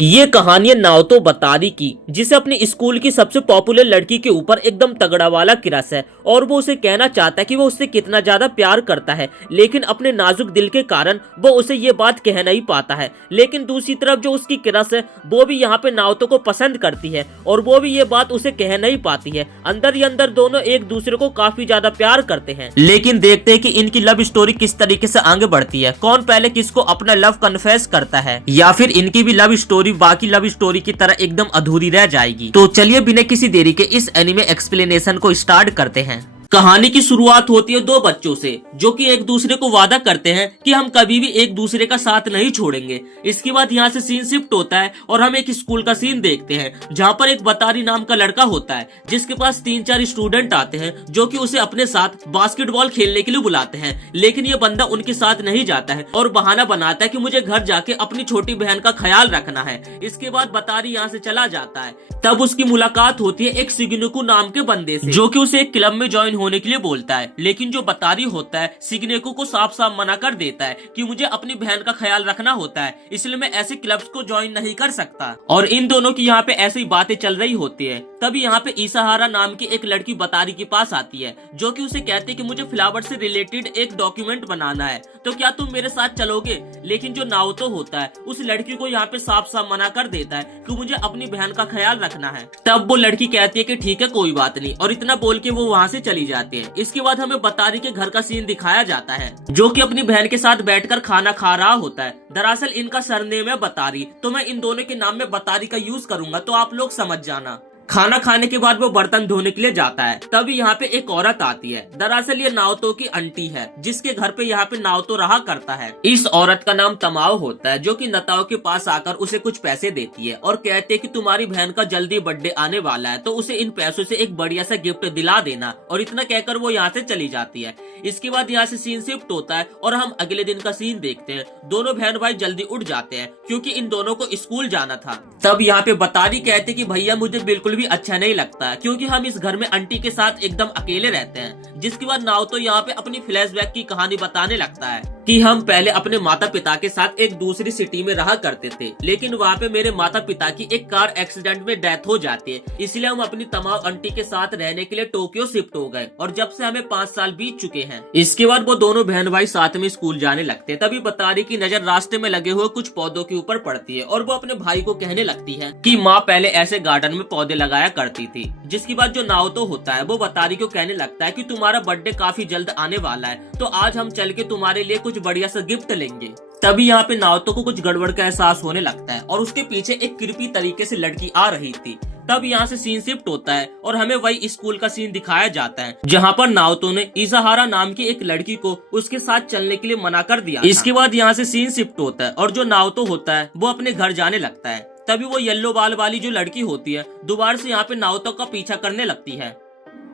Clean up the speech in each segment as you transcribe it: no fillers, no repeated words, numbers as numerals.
ये कहानी है नाओतो बतारी की, जिसे अपनी स्कूल की सबसे पॉपुलर लड़की के ऊपर एकदम तगड़ा वाला क्रश है और वो उसे कहना चाहता है कि वो उससे कितना ज्यादा प्यार करता है, लेकिन अपने नाजुक दिल के कारण वो उसे ये बात कह नहीं पाता है। लेकिन दूसरी तरफ जो उसकी क्रश है वो भी यहाँ पे नाओतो को पसंद करती है और वो भी ये बात उसे कह नहीं पाती है। अंदर ही अंदर दोनों एक दूसरे को काफी ज्यादा प्यार करते हैं। लेकिन देखते हैं कि इनकी लव स्टोरी किस तरीके से आगे बढ़ती है, कौन पहले किसको अपना लव कन्फेस करता है, या फिर इनकी भी लव स्टोरी बाकी लव स्टोरी की तरह एकदम अधूरी रह जाएगी। तो चलिए बिना किसी देरी के इस एनिमे एक्सप्लेनेशन को स्टार्ट करते हैं। कहानी की शुरुआत होती है दो बच्चों से जो कि एक दूसरे को वादा करते हैं कि हम कभी भी एक दूसरे का साथ नहीं छोड़ेंगे। इसके बाद यहाँ से सीन शिफ्ट होता है और हम एक स्कूल का सीन देखते हैं जहाँ पर एक बतारी नाम का लड़का होता है जिसके पास 3-4 स्टूडेंट आते हैं जो कि उसे अपने साथ बास्केटबॉल खेलने के लिए बुलाते हैं। लेकिन ये बंदा उनके साथ नहीं जाता है और बहाना बनाता है कि मुझे घर जाके अपनी छोटी बहन का ख्याल रखना है। इसके बाद बतारी यहाँ से चला जाता है। तब उसकी मुलाकात होती है एक सिग्नेको नाम के बंदे से जो कि उसे एक क्लब में ज्वाइन होने के लिए बोलता है। लेकिन जो बतारी होता है सिग्नेको को साफ साफ मना कर देता है कि मुझे अपनी बहन का ख्याल रखना होता है, इसलिए मैं ऐसे क्लब्स को ज्वाइन नहीं कर सकता। और इन दोनों की यहाँ पे ऐसी बातें चल रही होती है। तभी यहाँ पे ईसाहारा नाम की एक लड़की बतारी के पास आती है जो कि उसे कहती है कि मुझे फ्लावर से रिलेटेड एक डॉक्यूमेंट बनाना है, तो क्या तुम मेरे साथ चलोगे। लेकिन जो नाओतो होता है उस लड़की को यहाँ पे साफ साफ मना कर देता है कि मुझे अपनी बहन का ख्याल रखना है। तब वो लड़की कहती है कि ठीक है कोई बात नहीं, और इतना बोल के वो वहाँ से चली जाती है। इसके बाद हमें बतारी के घर का सीन दिखाया जाता है जो कि अपनी बहन के साथ बैठकर खाना खा रहा होता है। दरअसल इनका सरनेम है बतारी, तो मैं इन दोनों के नाम में बतारी का यूज करूंगा, तो आप लोग समझ जाना। खाना खाने के बाद वो बर्तन धोने के लिए जाता है। तभी यहाँ पे एक औरत आती है। दरअसल ये नाओतो की आंटी है जिसके घर पे यहाँ पे नाओतो रहा करता है। इस औरत का नाम तमाओ होता है जो कि नताओ के पास आकर उसे कुछ पैसे देती है और कहते है कि तुम्हारी बहन का जल्दी बर्थडे आने वाला है, तो उसे इन पैसों से एक बढ़िया सा गिफ्ट दिला देना। और इतना कहकर वो यहाँ से चली जाती है। इसके बाद यहाँ से सीन शिफ्ट होता है और हम अगले दिन का सीन देखते हैं। दोनों बहन भाई जल्दी उठ जाते हैं क्योंकि इन दोनों को स्कूल जाना था। तब यहाँ पे बतारी कहते कि भैया मुझे बिल्कुल भी अच्छा नहीं लगता क्योंकि हम इस घर में आंटी के साथ एकदम अकेले रहते हैं। जिसके बाद नाओतो यहाँ पे अपनी फ्लैशबैक की कहानी बताने लगता है कि हम पहले अपने माता पिता के साथ एक दूसरी सिटी में रहा करते थे, लेकिन वहाँ पे मेरे माता पिता की एक कार एक्सीडेंट में डेथ हो जाती है, इसलिए हम अपनी तमाम आंटी के साथ रहने के लिए टोक्यो शिफ्ट हो गए और जब से हमें 5 साल बीत चुके हैं। इसके बाद वो दोनों बहन भाई साथ में स्कूल जाने लगते हैं। तभी बतारी की नजर रास्ते में लगे हुए कुछ पौधों के ऊपर पड़ती है और वो अपने भाई को कहने लगती है कि माँ पहले ऐसे गार्डन में पौधे लगाया करती थी। जिसके बाद जो नाओतो होता है वो बतारी को कहने लगता है कि तुम्हारा बर्थडे काफी जल्द आने वाला है, तो आज हम चल के तुम्हारे लिए कुछ बढ़िया सा गिफ्ट लेंगे। तभी यहाँ पे नाओतो को कुछ गड़बड़ का एहसास होने लगता है और उसके पीछे एक कृपी तरीके से लड़की आ रही थी। तब यहाँ से सीन शिफ्ट होता है और हमें वही स्कूल का सीन दिखाया जाता है जहाँ पर नाओतो ने इसाहारा नाम की एक लड़की को उसके साथ चलने के लिए मना कर दिया। इसके बाद यहाँ से सीन शिफ्ट होता है और जो नाओतो होता है वो अपने घर जाने लगता है। तभी वो येलो बाल वाली जो लड़की होती है दोबारा से यहाँ पे नाओतो का पीछा करने लगती है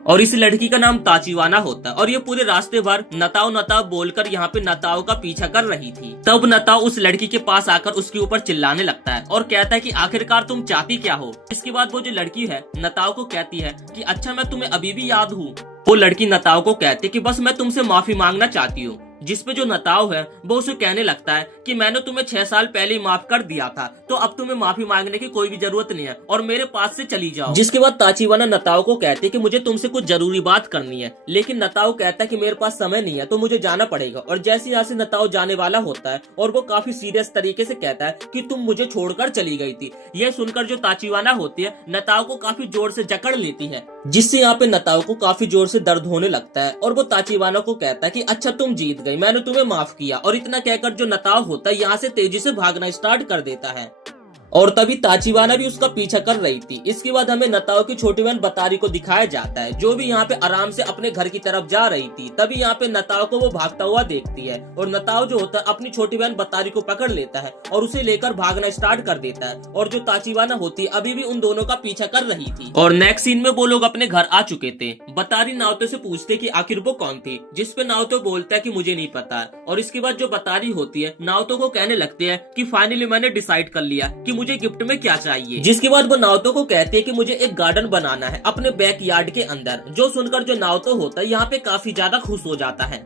और इस लड़की का नाम ताचिवाना होता है और ये पूरे रास्ते भर नताओ नताओ बोलकर यहाँ पे नताओ का पीछा कर रही थी। तब नताओ उस लड़की के पास आकर उसके ऊपर चिल्लाने लगता है और कहता है कि आखिरकार तुम चाहती क्या हो। इसके बाद वो जो लड़की है नताओ को कहती है कि अच्छा मैं तुम्हें अभी भी याद हूँ। वो लड़की नताओ को कहती है कि बस मैं तुमसे माफी मांगना चाहती हूँ। जिसपे जो नताओ है वो उसे कहने लगता है कि मैंने तुम्हें 6 साल पहले ही माफ कर दिया था, तो अब तुम्हें माफी मांगने की कोई भी जरूरत नहीं है और मेरे पास से चली जाओ। जिसके बाद ताचिवाना नताओ को कहती है कि मुझे तुमसे कुछ जरूरी बात करनी है, लेकिन नताओ कहता है कि मेरे पास समय नहीं है तो मुझे जाना पड़ेगा। और जैसे यहाँ से नताओ जाने वाला होता है और वो काफी सीरियस तरीके से कहता है कि तुम मुझे छोड़कर चली गई थी। यह सुनकर जो ताचिवाना होती है नताओ को काफी जोर से जकड़ लेती है, जिससे यहाँ पे नताओ को काफी जोर से दर्द होने लगता है और वो ताचिवाना को कहता है कि अच्छा तुम जीत गई, मैंने तुम्हें माफ किया। और इतना कहकर जो नताओ होता है यहाँ से तेजी से भागना स्टार्ट कर देता है और तभी ताचिवाना भी उसका पीछा कर रही थी। इसके बाद हमें नताओ की छोटी बहन बतारी को दिखाया जाता है जो भी यहाँ पे आराम से अपने घर की तरफ जा रही थी। तभी यहाँ पे नताओ को वो भागता हुआ देखती है और नताओ जो होता है अपनी छोटी बहन बतारी को पकड़ लेता है और उसे लेकर भागना स्टार्ट कर देता है। और जो ताचिवाना होती है अभी भी उन दोनों का पीछा कर रही थी। और नेक्स्ट सीन में वो लोग अपने घर आ चुके थे। बतारी नाओतो से पूछते कि आखिर वो कौन थी, जिसपे नाओतो बोलता है कि मुझे नहीं पता। और इसके बाद जो बतारी होती है नाओतो को कहने लगती है कि फाइनली मैंने डिसाइड कर लिया कि मुझे गिफ्ट में क्या चाहिए। जिसके बाद वो नाओतो को कहती है कि मुझे एक गार्डन बनाना है अपने बैक यार्ड के अंदर। जो सुनकर जो नाओतो होता है यहाँ पे काफी ज्यादा खुश हो जाता है।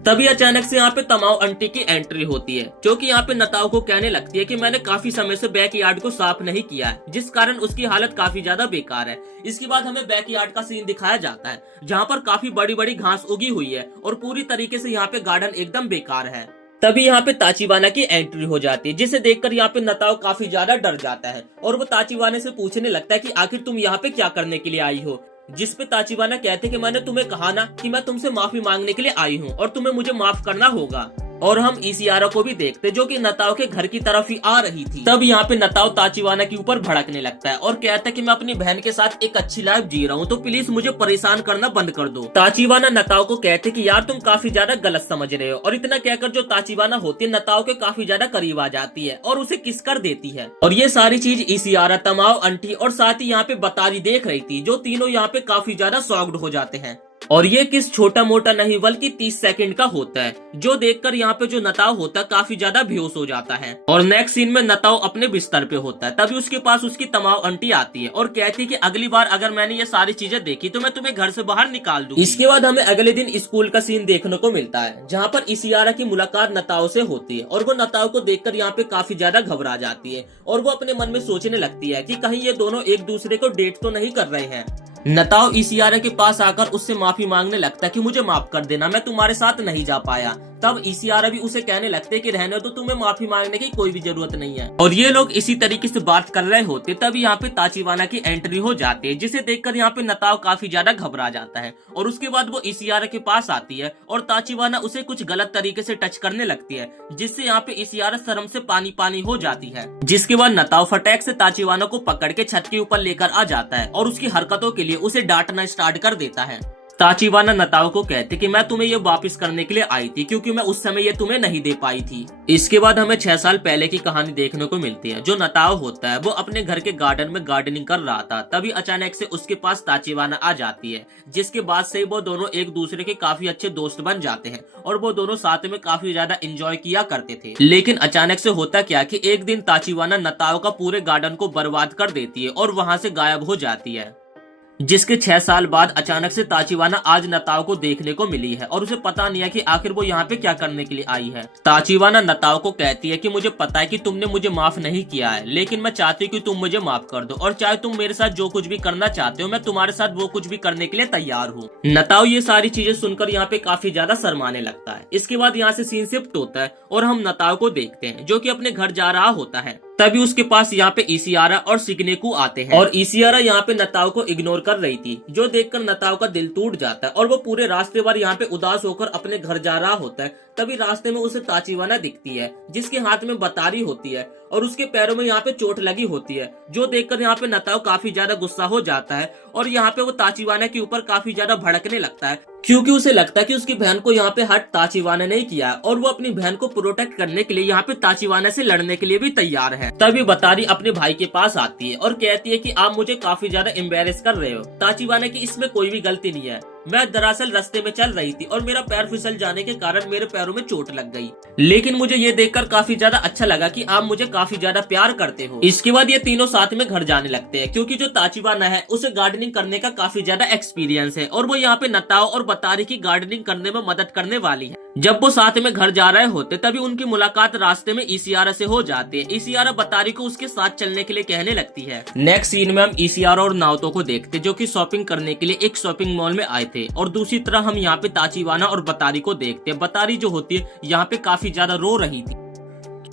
तभी अचानक से यहाँ पे तमाओ आंटी की एंट्री होती है, जो कि यहाँ पे नताओ को कहने लगती है कि मैंने काफी समय से बैकयार्ड को साफ नहीं किया है, जिस कारण उसकी हालत काफी ज्यादा बेकार है। इसके बाद हमें बैकयार्ड का सीन दिखाया जाता है, जहाँ पर काफी बड़ी बड़ी घास उगी हुई है और पूरी तरीके से यहाँ पे गार्डन एकदम बेकार है। तभी यहाँ पे ताचिवाना की एंट्री हो जाती है, जिसे देखकर यहाँ पे नताओ काफी ज्यादा डर जाता है और वो ताचिवाने से पूछने लगता है कि आखिर तुम यहाँ पे क्या करने के लिए आई हो। जिस पे ताचिवाना कहते कि मैंने तुम्हें कहा ना कि मैं तुमसे माफी मांगने के लिए आई हूँ और तुम्हें मुझे माफ करना होगा। और हम इसियारा को भी देखते जो कि नताओ के घर की तरफ ही आ रही थी। तब यहाँ पे नताओ ताचिवाना के ऊपर भड़कने लगता है और कहता है कि मैं अपनी बहन के साथ एक अच्छी लाइफ जी रहा हूँ, तो प्लीज मुझे परेशान करना बंद कर दो। ताचिवाना नताओ को कहते कि यार तुम काफी ज्यादा गलत समझ रहे हो, और इतना कहकर जो ताचिवाना होती है नताओ के काफी ज्यादा करीब आ जाती है और उसे किस कर देती है। और ये सारी चीज इसियारा, तमाओ आंटी और साथ ही यहाँ पे बतारी देख रही थी, जो तीनों यहाँ पे काफी ज्यादा शॉक्ड हो जाते हैं। और ये किस छोटा मोटा नहीं बल्कि 30 सेकंड का होता है, जो देखकर यहाँ पे जो नताओ होता है काफी ज्यादा बेहोश हो जाता है। और नेक्स्ट सीन में नताओ अपने बिस्तर पे होता है, तभी उसके पास उसकी तमाओ आंटी आती है और कहती है कि अगली बार अगर मैंने ये सारी चीजें देखी तो मैं तुम्हें घर से बाहर निकाल दूंगी। इसके बाद हमें अगले दिन स्कूल का सीन देखने को मिलता है, जहाँ पर इसियारा की मुलाकात नताओ से होती है और वो नताओ को देखकर यहाँ पे काफी ज्यादा घबरा जाती है और वो अपने मन में सोचने लगती है कि कहीं ये दोनों एक दूसरे को डेट तो नहीं कर रहे हैं। नताओ इसियारा के पास आकर उससे माफी मांगने लगता है कि मुझे माफ कर देना, मैं तुम्हारे साथ नहीं जा पाया। तब इसियारा भी उसे कहने लगते कि रहने दो, तुम्हें माफी मांगने की कोई भी जरूरत नहीं है। और ये लोग इसी तरीके से बात कर रहे होते तब यहाँ पे ताचिवाना की एंट्री हो जाती है, जिसे देखकर यहाँ पे नताओ काफी ज्यादा घबरा जाता है और उसके बाद वो इसियारा के पास आती है और ताचिवाना उसे कुछ गलत तरीके से टच करने लगती है, जिससे यहाँ पे इसियारा शर्म से पानी पानी हो जाती है। जिसके बाद नताओ फटाक से ताचिवाना को पकड़ के छत के ऊपर लेकर आ जाता है और उसकी हरकतों के लिए उसे डांटना स्टार्ट कर देता है। ताचिवाना नताओ को कहते कि मैं तुम्हें ये वापस करने के लिए आई थी, क्योंकि मैं उस समय ये तुम्हें नहीं दे पाई थी। इसके बाद हमें 6 साल पहले की कहानी देखने को मिलती है। जो नताओ होता है वो अपने घर के गार्डन में गार्डनिंग कर रहा था, तभी अचानक से उसके पास ताचिवाना आ जाती है, जिसके बाद से वो दोनों एक दूसरे के काफी अच्छे दोस्त बन जाते हैं और वो दोनों साथ में काफी ज्यादा एंजॉय किया करते थे। लेकिन अचानक से होता क्या कि एक दिन ताचिवाना नताओ का पूरे गार्डन को बर्बाद कर देती है और वहाँ से गायब हो जाती है। जिसके 6 साल बाद अचानक से ताचिवाना आज नताओ को देखने को मिली है और उसे पता नहीं है कि आखिर वो यहाँ पे क्या करने के लिए आई है। ताचिवाना नताओ को कहती है कि मुझे पता है कि तुमने मुझे माफ नहीं किया है, लेकिन मैं चाहती हूँ कि तुम मुझे माफ कर दो, और चाहे तुम मेरे साथ जो कुछ भी करना चाहते हो मैं तुम्हारे साथ वो कुछ भी करने के लिए तैयार हूँ। नताओ ये सारी चीजें सुनकर यहाँ पे काफी ज्यादा शर्माने लगता है। इसके बाद यहाँ से सीन शिफ्ट होता है और हम नताओ को देखते हैं, जो की अपने घर जा रहा होता है। तभी उसके पास यहाँ पे इसियारा और शिगनेकु आते हैं और इसियारा यहाँ पे नताओ को इग्नोर कर रही थी, जो देखकर नताओ का दिल टूट जाता है और वो पूरे रास्ते भर यहाँ पे उदास होकर अपने घर जा रहा होता है। तभी रास्ते में उसे ताचिवाना दिखती है, जिसके हाथ में बतारी होती है और उसके पैरों में यहाँ पे चोट लगी होती है, जो देखकर यहाँ पे नताओ काफी ज्यादा गुस्सा हो जाता है और यहाँ पे वो ताचिवाना के ऊपर काफी ज्यादा भड़कने लगता है, क्योंकि उसे लगता है कि उसकी बहन को यहाँ पे हर्ट ताचिवाना ने किया और वो अपनी बहन को प्रोटेक्ट करने के लिए यहाँ पे ताचिवाना से लड़ने के लिए भी तैयार है। तभी बतारी अपने भाई के पास आती है और कहती है कि आप मुझे काफी ज्यादा एम्बेरस कर रहे हो। ताचिवाना की इसमें कोई भी गलती नहीं है, मैं दरअसल रास्ते में चल रही थी और मेरा पैर फिसल जाने के कारण मेरे पैरों में चोट लग गई, लेकिन मुझे ये देखकर काफी ज्यादा अच्छा लगा कि आप मुझे काफी ज्यादा प्यार करते हो। इसके बाद ये तीनों साथ में घर जाने लगते हैं, क्योंकि जो ताचिवाना है उसे गार्डनिंग करने का काफी ज्यादा एक्सपीरियंस है और वो यहाँ पे नताओ और बतारी की गार्डनिंग करने में मदद करने वाली है। जब वो साथ में घर जा रहे होते तभी उनकी मुलाकात रास्ते में इसियारा से हो जाती है। इसियारा बतारी को उसके साथ चलने के लिए कहने लगती है। नेक्स्ट सीन में हम इसियारा और नाओतो को देखते, जो कि शॉपिंग करने के लिए एक शॉपिंग मॉल में आए थे, और दूसरी तरह हम यहाँ पे ताचिवाना और बतारी को देखते हैं। बतारी जो होती है यहाँ पे काफी ज्यादा रो रही थी,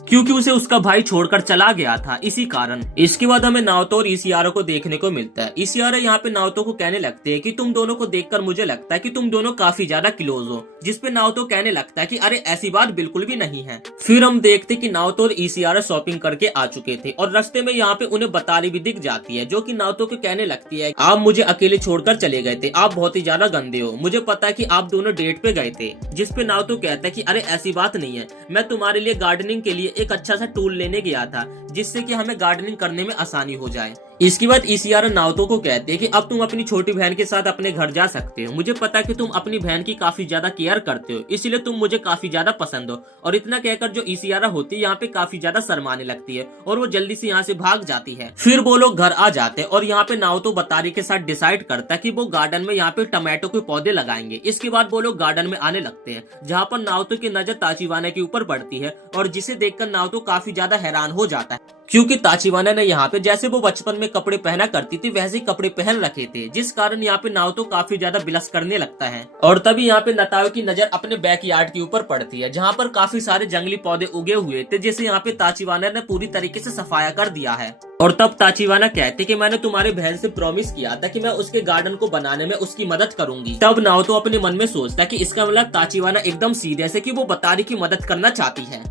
क्योंकि उसे उसका भाई छोड़कर चला गया था, इसी कारण। इसके बाद हमें नाओतो और इसियारा को देखने को मिलता है। इसियारा यहाँ पे नाओतो को कहने लगते हैं कि तुम दोनों को देखकर मुझे लगता है कि तुम दोनों काफी ज्यादा क्लोज हो, जिसपे नाओतो कहने लगता है कि अरे ऐसी बात बिल्कुल भी नहीं है। फिर हम देखते कि नाओतो और इसियारा शॉपिंग करके आ चुके थे और रास्ते में यहाँ पे उन्हें बतारी भी दिख जाती है, जो की नाओतो को कहने लगती है आप मुझे अकेले छोड़कर चले गए थे, आप बहुत ही ज्यादा गंदे हो, मुझे पता है कि आप दोनों डेट पे गए थे। जिसपे नाओतो कहता है कि अरे ऐसी बात नहीं है, मैं तुम्हारे लिए गार्डनिंग के लिए एक अच्छा सा टूल लेने गया था, जिससे कि हमें गार्डनिंग करने में आसानी हो जाए। इसके बाद ईसीआर नाओतो को कहते हैं कि अब तुम अपनी छोटी बहन के साथ अपने घर जा सकते हो। मुझे पता है कि तुम अपनी बहन की काफी ज्यादा केयर करते हो, इसलिए तुम मुझे काफी ज्यादा पसंद हो। और इतना कहकर जो ईसीआर होती है यहाँ पे काफी ज्यादा शर्माने लगती है और वो जल्दी से यहाँ से भाग जाती है। फिर वो लोग घर आ जाते हैं और यहाँ पे नाओतो बतारी के साथ डिसाइड करता है कि वो गार्डन में यहाँ पे टमाटो के पौधे लगाएंगे। इसके बाद वो लोग गार्डन में आने लगते हैं, जहाँ पर नाओतो की नजर ताचिबाना के ऊपर पड़ती है और जिसे देखकर नाओतो काफी ज्यादा हैरान हो जाता है, क्योंकि ताचिबाना ने यहाँ पे जैसे वो बचपन में कपड़े पहना करती थी वैसे ही कपड़े पहन रखे थे, जिस कारण यहाँ पे नाओतो काफी ज्यादा बिलस करने लगता है। और तभी यहाँ पे नताओ की नजर अपने बैकयार्ड के ऊपर पड़ती है, जहाँ पर काफी सारे जंगली पौधे उगे हुए थे, जिसे यहाँ पे ताचिबाना ने पूरी तरीके से सफाया कर दिया है। और तब ताचिबाना कहते कि मैंने तुम्हारी बहन से प्रॉमिस किया था कि मैं उसके गार्डन को बनाने में उसकी मदद करूंगी। तब नाओतो अपने मन में सोचता है कि इसका मतलब ताचिबाना एकदम सीरियस है कि वो बतारी की मदद करना चाहती है।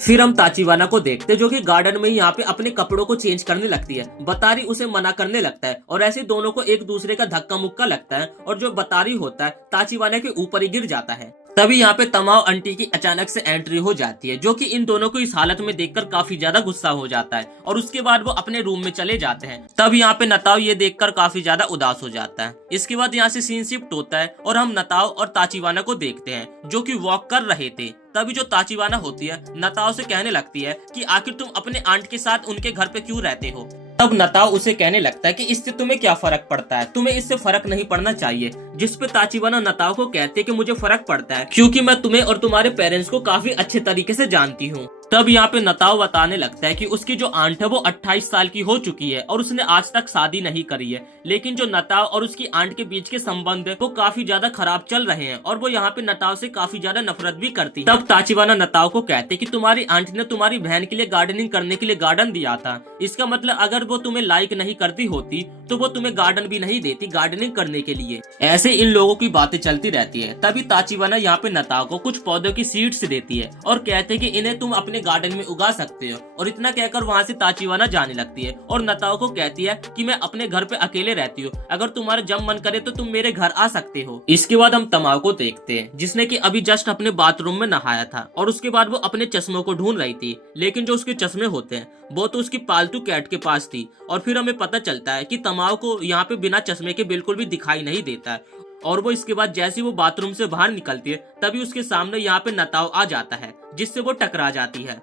फिर हम ताचिबाना को देखते जो कि गार्डन में ही यहाँ पे अपने कपड़ों को चेंज करने लगती है। बतारी उसे मना करने लगता है और ऐसे दोनों को एक दूसरे का धक्का मुक्का लगता है और जो बतारी होता है ताचिबाना के ऊपर ही गिर जाता है। तभी यहाँ पे तमाओ आंटी की अचानक से एंट्री हो जाती है, जो कि इन दोनों को इस हालत में देखकर काफी ज्यादा गुस्सा हो जाता है और उसके बाद वो अपने रूम में चले जाते हैं। तब यहाँ पे नताओ ये देखकर काफी ज्यादा उदास हो जाता है। इसके बाद यहाँ से सीन शिफ्ट होता है और हम नताओ और ताचिबाना को देखते हैं जो कि वॉक कर रहे थे। तभी जो ताचिबाना होती है नताओ से कहने लगती है कि आखिर तुम अपने आंट के साथ उनके घर पे क्यों रहते हो। तब नताओ उसे कहने लगता है कि इससे तुम्हें क्या फर्क पड़ता है, तुम्हें इससे फर्क नहीं पड़ना चाहिए। जिस पे ताचिबाना नताओ को कहते हैं कि मुझे फर्क पड़ता है क्योंकि मैं तुम्हें और तुम्हारे पेरेंट्स को काफी अच्छे तरीके से जानती हूँ। तब यहाँ पे नताओ बताने लगता है कि उसकी जो आंट है वो 28 साल की हो चुकी है और उसने आज तक शादी नहीं करी है, लेकिन जो नताओ और उसकी आंट के बीच के संबंध है वो काफी ज्यादा खराब चल रहे हैं और वो यहाँ पे नताओ से काफी ज्यादा नफरत भी करती है। तब ताचिबाना नताओ को कहते कि तुम्हारी आंट ने तुम्हारी बहन के लिए गार्डनिंग करने के लिए गार्डन दिया था, इसका मतलब अगर वो तुम्हें लाइक नहीं करती होती तो वो तुम्हें गार्डन भी नहीं देती गार्डनिंग करने के लिए। ऐसे इन लोगों की बातें चलती रहती है। तभी ताचिबाना यहाँ पे नताओ को कुछ पौधों की सीड्स देती है और कहते कि इन्हें तुम अपने गार्डन में उगा सकते हो। और इतना कहकर वहाँ से ताचिबाना जाने लगती है और नताओ को कहती है कि मैं अपने घर पे अकेले रहती हूँ, अगर तुम्हारा जब मन करे तो तुम मेरे घर आ सकते हो। इसके बाद हम तमाओ को देखते हैं जिसने कि अभी जस्ट अपने बाथरूम में नहाया था और उसके बाद वो अपने चश्मों को ढूंढ रही थी, लेकिन जो उसके चश्मे होते हैं वो तो उसकी पालतू कैट के पास थी। और फिर हमें पता चलता है कि तमाओ को यहाँ पे बिना चश्मे के बिल्कुल भी दिखाई नहीं देता है। और वो इसके बाद जैसे वो बाथरूम से बाहर निकलती है तभी उसके सामने यहाँ पे नताओ आ जाता है, जिससे वो टकरा जाती है।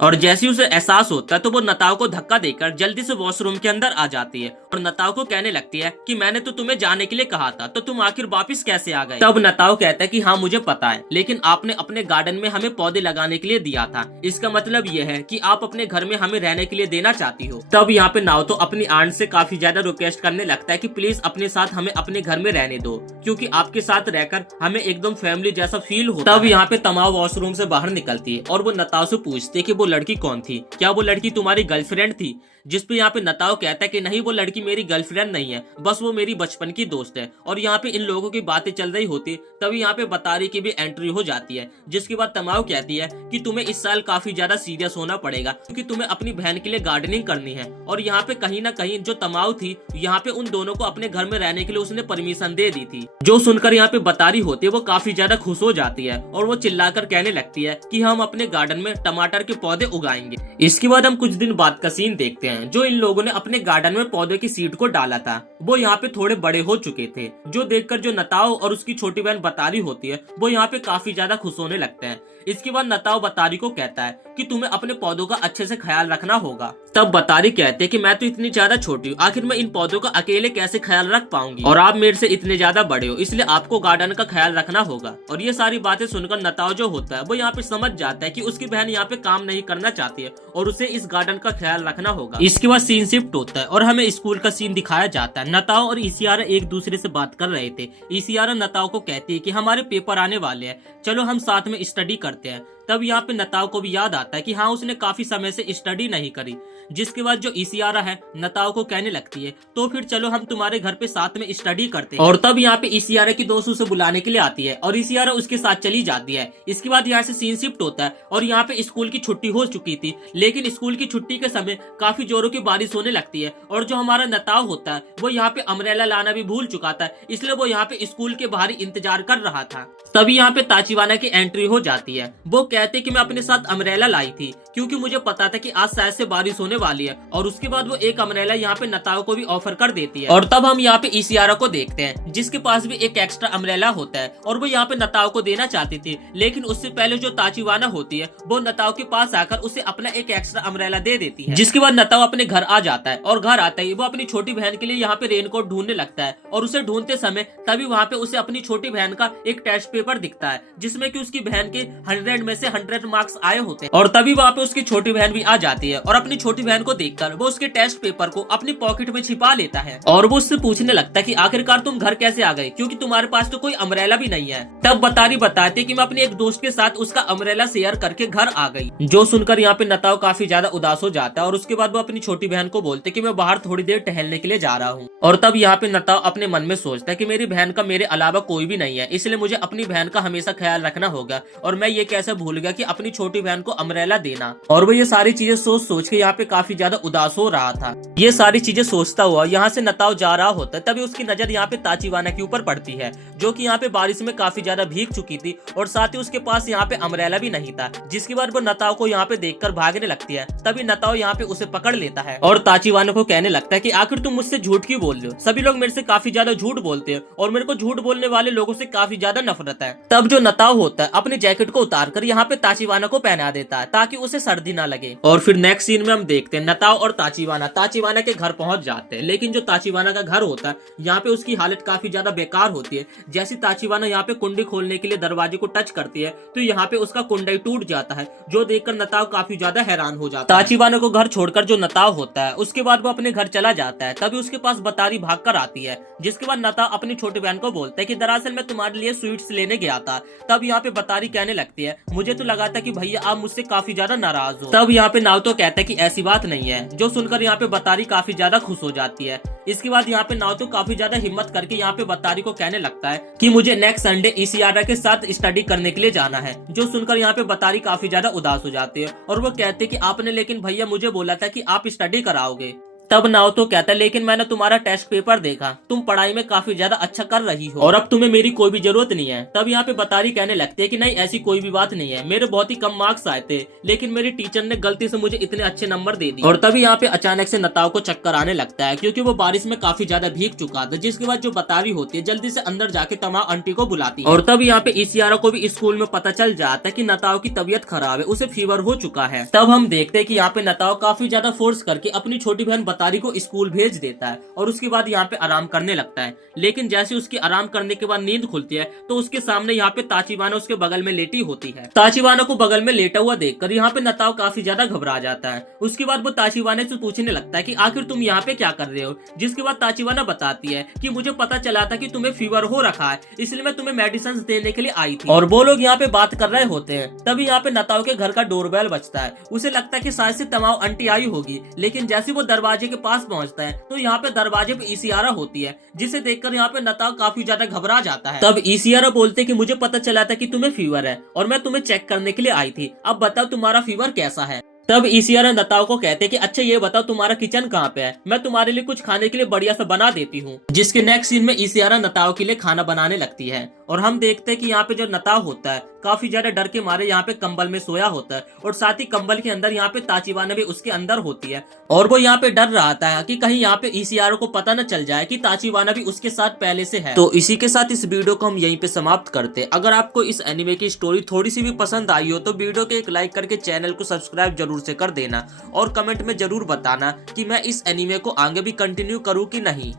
और जैसे उसे एहसास होता है तो वो नताओ को धक्का देकर जल्दी से वॉशरूम के अंदर आ जाती है और नताओ को कहने लगती है कि मैंने तो तुम्हें जाने के लिए कहा था, तो तुम आखिर वापस कैसे आ गए। तब नताओ कहता है कि हाँ मुझे पता है, लेकिन आपने अपने गार्डन में हमें पौधे लगाने के लिए दिया था, इसका मतलब ये है कि आप अपने घर में हमें रहने के लिए देना चाहती हो। तब यहाँ पे नाओतो अपनी आंट से काफी ज्यादा रिक्वेस्ट करने लगता है कि प्लीज अपने साथ हमें अपने घर में रहने दो, क्योंकि आपके साथ रहकर हमें एकदम फैमिली जैसा फील होता है। तब यहाँ पे तमाओ वॉशरूम से बाहर निकलती है और वो नताओ से पूछती है कि वो लड़की कौन थी, क्या वो लड़की तुम्हारी गर्लफ्रेंड थी। जिस पे यहाँ पे नताओ कहता है कि नहीं, वो लड़की मेरी गर्लफ्रेंड नहीं है, बस वो मेरी बचपन की दोस्त है। और यहाँ पे इन लोगों की बातें चल रही होती तभी यहाँ पे बतारी की भी एंट्री हो जाती है, जिसके बाद तमाओ कहती है कि तुम्हें इस साल काफी ज्यादा सीरियस होना पड़ेगा क्योंकि तुम्हें अपनी बहन के लिए गार्डनिंग करनी है। और यहाँ पे कहीं ना कहीं जो तमाओ थी यहाँ पे उन दोनों को अपने घर में रहने के लिए उसने परमिशन दे दी थी। जो सुनकर यहाँ पे बतारी होती है वो काफी ज्यादा खुश हो जाती है और वो चिल्लाकर कहने लगती है कि हम अपने गार्डन में टमाटर के पौधे उगाएंगे। इसके बाद हम कुछ दिन बाद का सीन देखते हैं। जो इन लोगों ने अपने गार्डन में पौधे की सीड को डाला था वो यहाँ पे थोड़े बड़े हो चुके थे, जो देखकर जो नताओ और उसकी छोटी बहन बतारी होती है वो यहाँ पे काफी ज्यादा खुश होने लगते हैं। इसके बाद नताओ बतारी को कहता है कि तुम्हें अपने पौधों का अच्छे से ख्याल रखना होगा। तब बतारी कहते हैं कि मैं तो इतनी ज्यादा छोटी हूँ, आखिर मैं इन पौधों का अकेले कैसे ख्याल रख पाऊंगी, और आप मेरे से इतने ज्यादा बड़े हो, इसलिए आपको गार्डन का ख्याल रखना होगा। और ये सारी बातें सुनकर नताओ जो होता है वो यहाँ पे समझ जाता है कि उसकी बहन यहाँ पे काम नहीं करना चाहती है और उसे इस गार्डन का ख्याल रखना होगा। इसके बाद सीन शिफ्ट होता है और हमें स्कूल का सीन दिखाया जाता है। नताओ और ईसीआरा एक दूसरे से बात कर रहे थे। ईसीआरा नताओ को कहती है कि हमारे पेपर आने वाले हैं, चलो हम साथ में स्टडी करते हैं। तब यहाँ पे नताओ को भी याद आता है कि हाँ उसने काफी समय से स्टडी नहीं करी। जिसके बाद जो ईसीआरा है नताओ को कहने लगती है तो फिर चलो हम तुम्हारे घर पे साथ में स्टडी करते हैं। और तब यहाँ पे ईसीआरा की दोस्त उसे बुलाने के लिए आती है और ईसीआरा उसके साथ चली जाती है। इसके बाद यहाँ से सीन शिफ्ट होता है और यहाँ पे स्कूल की छुट्टी हो चुकी थी, लेकिन स्कूल की छुट्टी के समय काफी जोरों की बारिश होने लगती है और जो हमारा नताओ होता है वो यहाँ पे अम्ब्रेला लाना भी भूल चुका था, इसलिए वो यहाँ पे स्कूल के बाहर इंतजार कर रहा था। तभी यहाँ पे ताचिबाना की एंट्री हो जाती है। वो कहते कि मैं अपने साथ अम्ब्रेला लाई थी क्योंकि मुझे पता था कि आज शायद से बारिश होने वाली है। और उसके बाद वो एक अम्ब्रेला यहाँ पे नताओ को भी ऑफर कर देती है। और तब हम यहाँ पे इसियारा को देखते हैं जिसके पास भी एक एक्स्ट्रा अम्ब्रेला होता है और वो यहाँ पे नताओ को देना चाहती थी, लेकिन उससे पहले जो ताचिवाना होती है वो नताओ के पास आकर उसे अपना एक एक्स्ट्रा अम्ब्रेला दे देती है। जिसके बाद नताओ अपने घर आ जाता है और घर आता ही वो अपनी छोटी बहन के लिए यहाँ पे रेनकोट ढूंढने लगता है। और उसे ढूंढते समय तभी वहाँ पे उसे अपनी छोटी बहन का एक टेस्ट पेपर दिखता है जिसमें कि उसकी बहन के 100 में से 100 मार्क्स आए होते हैं। और तभी वहाँ पे उसकी छोटी बहन भी आ जाती है और अपनी छोटी बहन को देखकर वो उसके टेस्ट पेपर को अपनी पॉकेट में छिपा लेता है। और वो उससे पूछने लगता है कि आखिरकार तुम घर कैसे आ गए, क्योंकि तुम्हारे पास तो कोई अम्ब्रेला भी नहीं है। तब बतारी बताती कि मैं अपने एक दोस्त के साथ उसका अम्ब्रेला शेयर करके घर आ गई। जो सुनकर यहाँ पे नताओ काफी ज्यादा उदास हो जाता है और उसके बाद वो अपनी छोटी बहन को बोलते कि मैं बाहर थोड़ी देर टहलने के लिए जा रहा हूँ। और तब यहाँ पे नताओ अपने मन में सोचता है कि मेरी बहन का मेरे अलावा कोई भी नहीं है, इसलिए मुझे अपनी बहन का हमेशा ख्याल रखना होगा। और मैं ये कैसे भूल गया कि अपनी छोटी बहन को अम्ब्रेला देना। और वो ये सारी चीजें सोच सोच के यहाँ पे काफी ज्यादा उदास हो रहा था। ये सारी चीजें सोचता हुआ यहाँ से नताओ जा रहा होता है, तभी उसकी नजर यहाँ पे ताचिवाना के ऊपर पड़ती है जो कि यहाँ पे बारिश में काफी ज्यादा भीग चुकी थी और साथ ही उसके पास यहाँ पे अम्ब्रेला भी नहीं था। जिसके बाद वो नताओ को यहाँ पे देखकर भागने लगती है। तभी नताओ यहाँ पे उसे पकड़ लेता है और ताचिवाना को कहने लगता है कि आखिर तुम मुझसे झूठ क्यों बोल रहे हो, सभी लोग मेरे से काफी ज्यादा झूठ बोलते हैं और मेरे को झूठ बोलने वाले लोगों से काफी ज्यादा नफरत है। तब जो नताओ होता है अपनी जैकेट को उतारकर यहाँ पे ताचिवाना को पहना देता है ताकि उसे सर्दी ना लगे। और फिर नेक्स्ट सीन में हम देखते हैं नताओ और ताचिवाना के घर पहुंच जाते हैं। लेकिन जो ताचिवाना का घर होता है यहाँ पे उसकी हालत काफी ज्यादा बेकार होती है। जैसी ताचिवाना यहाँ पे कुंडी खोलने के लिए दरवाजे को टच करती है तो यहाँ पे उसका कुंडा टूट जाता है, जो देखकर नताओ काफी ज्यादा हैरान हो जाता है। ताचिवाना को घर छोड़कर जो नताओ होता है उसके बाद वो अपने घर चला जाता है। तभी उसके पास बतारी भागकर आती है। जिसके बाद नताओ अपनी छोटी बहन को बोलता है कि दरअसल मैं तुम्हारे लिए स्वीट्स लेने गया था। तब यहाँ पे बतारी कहने लगती है मुझे तो लगा था कि भैया आप मुझसे काफी ज्यादा नाराज हो। तब यहाँ पे नाओतो कहता है कि ऐसी बात नहीं है, जो सुनकर यहाँ पे बतारी काफी ज्यादा खुश हो जाती है। इसके बाद यहाँ पे नाओतो काफी ज्यादा हिम्मत करके यहाँ पे बतारी को कहने लगता है कि मुझे नेक्स्ट संडे इसियारा के साथ स्टडी करने के लिए जाना है। जो सुनकर यहाँ पे बतारी काफी ज्यादा उदास हो जाती है और वो कहते कि आपने लेकिन भैया मुझे बोला था कि आप स्टडी कराओगे। तब नाओतो कहता है लेकिन मैंने तुम्हारा टेस्ट पेपर देखा, तुम पढ़ाई में काफी ज्यादा अच्छा कर रही हो और अब तुम्हें मेरी कोई भी जरूरत नहीं है। तब यहाँ पे बतारी कहने लगती है कि नहीं ऐसी कोई भी बात नहीं है, मेरे बहुत ही कम मार्क्स आए थे लेकिन मेरी टीचर ने गलती से मुझे इतने अच्छे नंबर दे दिए। और तभी यहाँ पे अचानक से नताओ को चक्कर आने लगता है क्योंकि वो बारिश में काफी ज्यादा भीग चुका था। जिसके बाद जो बतारी होती है जल्दी से अंदर जाके तमाम आंटी को बुलाती है। और तब यहाँ पे इसियारा को भी स्कूल में पता चल जाता है कि नताओ की तबीयत खराब है, उसे फीवर हो चुका है। तब हम देखते हैं कि यहाँ पे नताओ काफी ज्यादा फोर्स करके अपनी छोटी बहन बतारी को स्कूल भेज देता है और उसके बाद यहाँ पे आराम करने लगता है। लेकिन जैसे उसकी आराम करने के बाद नींद खुलती है तो उसके सामने यहाँ पे ताचिवाना उसके बगल में लेटी होती है। ताचिवाना को बगल में लेटा हुआ देखकर यहाँ पे नताओ काफी ज्यादा घबरा जाता है। उसके बाद वो ताचिवाना से पूछने लगता है कि आखिर तुम यहाँ पे क्या कर रहे हो। जिसके बाद ताचिवाना बताती है कि मुझे पता चला था कि तुम्हें फीवर हो रखा है, इसलिए मैं तुम्हें मेडिसिन देने के लिए आई थी। और वो लोग यहाँ पे बात कर रहे होते हैं। तभी यहाँ पे नताओ के घर का डोरबेल बजता है। उसे लगता है कि शायद से तमाम आंटी आई होगी, लेकिन जैसे वो दरवाजे के पास पहुंचता है तो यहाँ पे दरवाजे पे इसियारा होती है, जिसे देखकर यहाँ पे नताओ काफी ज्यादा घबरा जाता है। तब इसियारा बोलते कि मुझे पता चला था कि तुम्हें फीवर है और मैं तुम्हें चेक करने के लिए आई थी, अब बताओ तुम्हारा फीवर कैसा है। तब इसियारा नताओ को कहते कि अच्छा ये बताओ तुम्हारा किचन कहाँ पे है, मैं तुम्हारे लिए कुछ खाने के लिए बढ़िया सा बना देती हूँ। जिसके नेक्स्ट सीन में इसियारा नताओ के लिए खाना बनाने लगती है और हम देखते हैं कि यहाँ पे जो नताओ होता है काफी ज्यादा डर के मारे यहाँ पे कंबल में सोया होता है और साथ ही कंबल के अंदर यहाँ पे ताचिवाना भी उसके अंदर होती है और वो यहाँ पे डर रहा था कि कहीं यहाँ पे इसियारा को पता न चल जाए कि ताचिवाना भी उसके साथ पहले से है। तो इसी के साथ इस वीडियो को हम यहीं पे समाप्त करते हैं। अगर आपको इस एनिमे की स्टोरी थोड़ी सी भी पसंद आई हो तो वीडियो को एक लाइक करके चैनल को सब्सक्राइब जरूर से कर देना और कमेंट में जरूर बताना कि मैं इस एनिमे को आगे भी कंटिन्यू करूँ कि नहीं।